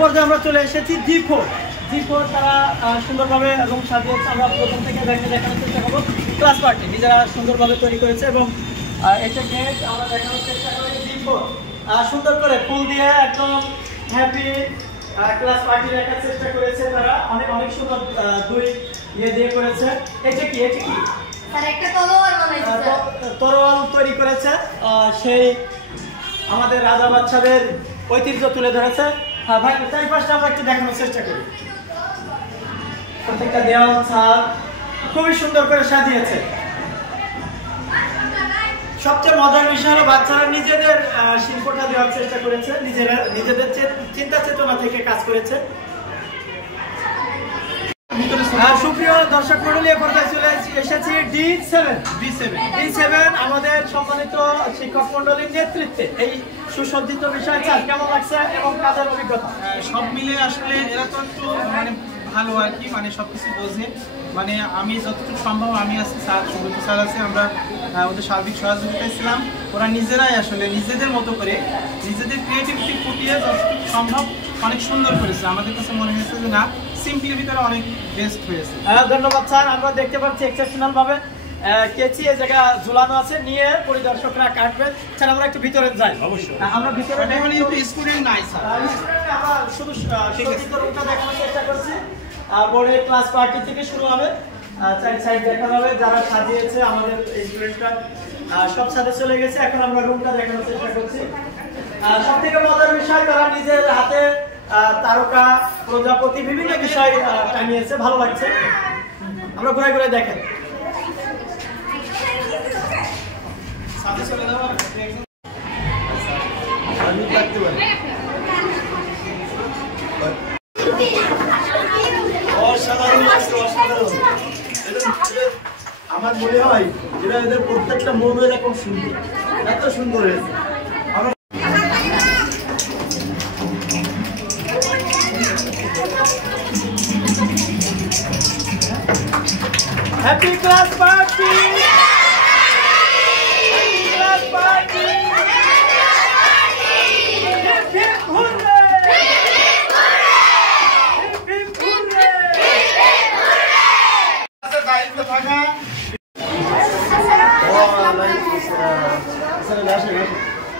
পর্যায়ে আমরা চলে এসেছি G4 তারা সুন্দরভাবে এবং সাজিয়েছে। আমরা প্রথম থেকে দেখানোর চেষ্টা করবো ক্লাস পার্টি নিজেরা সুন্দরভাবে তৈরি করেছে এবং এটা গেট আমরা দেখানোর চেষ্টা করি G4 সুন্দর করে ফুল দিয়ে একদম হ্যাপি ক্লাস পার্টি রাখার চেষ্টা করেছে তারা। অনেক সুন্দর দুই ইয়ে দিয়ে করেছে। এটা কি স্যার একটা তলোয়ার বানাইছে, তরোয়াল তৈরি করেছে। সেই আমাদের রাজা বাদশাদের ঐতিহ্য তুলে ধরেছে। হ্যাঁ ভাই, চারিপাশটা আমরা একটু দেখানোর চেষ্টা করি। প্রত্যেকটা দেওয়াল ছাদ খুবই সুন্দর করে সাজিয়েছে। সবচেয়ে মজার বিষয় হলো বাচ্চারা নিজেদের শিল্পটা দেওয়ার চেষ্টা করেছে, নিজেদের চিন্তা চেতনা থেকে কাজ করেছে। সুপ্রিয় দর্শক মন্ডলী, পর্যায়ে চলে এসেছি D7 আমাদের সম্মানিত শিক্ষক মন্ডলীর নেতৃত্বে এই সুসজ্জিত বিষয় চাষ কেমন লাগছে এবং কাজের অভিজ্ঞতা? সব মিলে আসলে এরা তো একটু মানে ভালো আর কি, মানে সবকিছু বোঝে। মানে আমি যতটুকু সম্ভব আমি আছি, স্যার আছে, আমরা ওদের সার্বিক সহযোগিতায় ছিলাম। ওরা নিজেরাই আসলে নিজেদের মতো করে নিজেদের ক্রিয়েটিভিটি ফুটিয়ে যতটুকু সম্ভব অনেক সুন্দর করেছে। আমাদের কাছে মনে হয়েছে যে না, সিম্পলির ভিতরে অনেক বেস্ট হয়েছে। ধন্যবাদ স্যার। আমরা দেখতে পাচ্ছি এক্সেপশনাল ভাবে কেচি এই জায়গা ঝুলানো আছে, নিয়ে পরিদর্শকরা কাটবে। স্যার আমরা একটু ভিতরে যাই। অবশ্যই আমরা ভিতরে স্টুডেন্ট নাই স্যার, আমরা শুধু সজ্জিত রুমটা দেখানোর চেষ্টা করছি। বোর্ডের ক্লাস পার্টি থেকে শুরু হবে, সাইড দেখানো হবে যারা সাজিয়েছে আমাদের স্টুডেন্টরা সব সাথে চলে গেছে। এখন আমরা রুমটা দেখানোর চেষ্টা করছি। সব থেকে মজার বিষয় তারা নিজের হাতে তারকা প্রজাপতি বিভিন্ন বিষয় টানিয়েছে, ভালো লাগছে। আমরা ঘুরে ঘুরে দেখেন। আমার মনে হয় যেটা এদের প্রত্যেকটা মন এরকম সুন্দর, এত সুন্দর হয়েছে। Happy class party!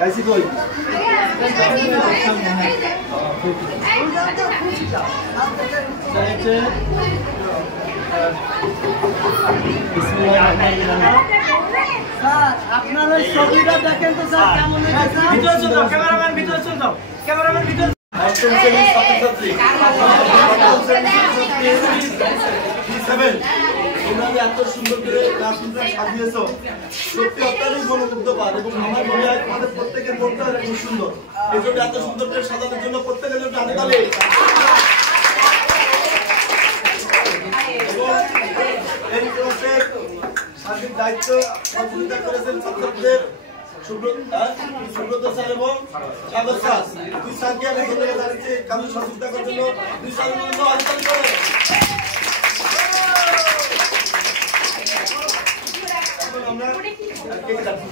कैसी कोई আপনারা ছবিটা দেখেন তো স্যার কেমন হয়েছে। ভিতরে চলে যাও, ক্যামেরাম্যান ভিতরে চলে যাও, ক্যামেরাম্যান ভিতরে। তোমরা যে এত সুন্দর করে ক্লাসরুমটা সাজিয়েছো, সত্যি অত্যাধিক মনোমুগ্ধকর এবং আমার মনে হয় তোমাদের প্রত্যেকের মনটা খুব সুন্দর। এই জন্য এত সুন্দর করে সাজানোর জন্য প্রত্যেকের জন্য হাতে তালি। এবং এই ক্লাসের সার্বিক দায়িত্ব সহযোগিতা করেছেন ছাত্রদের সুব্রত স্যার এবং কাগজ স্যার। দুই স্যারকে আমি ধন্যবাদ জানাচ্ছি কাজে সহযোগিতা করার জন্য। দুই স্যারের জন্য আলোচনা করে আমরা কেক কাটবো।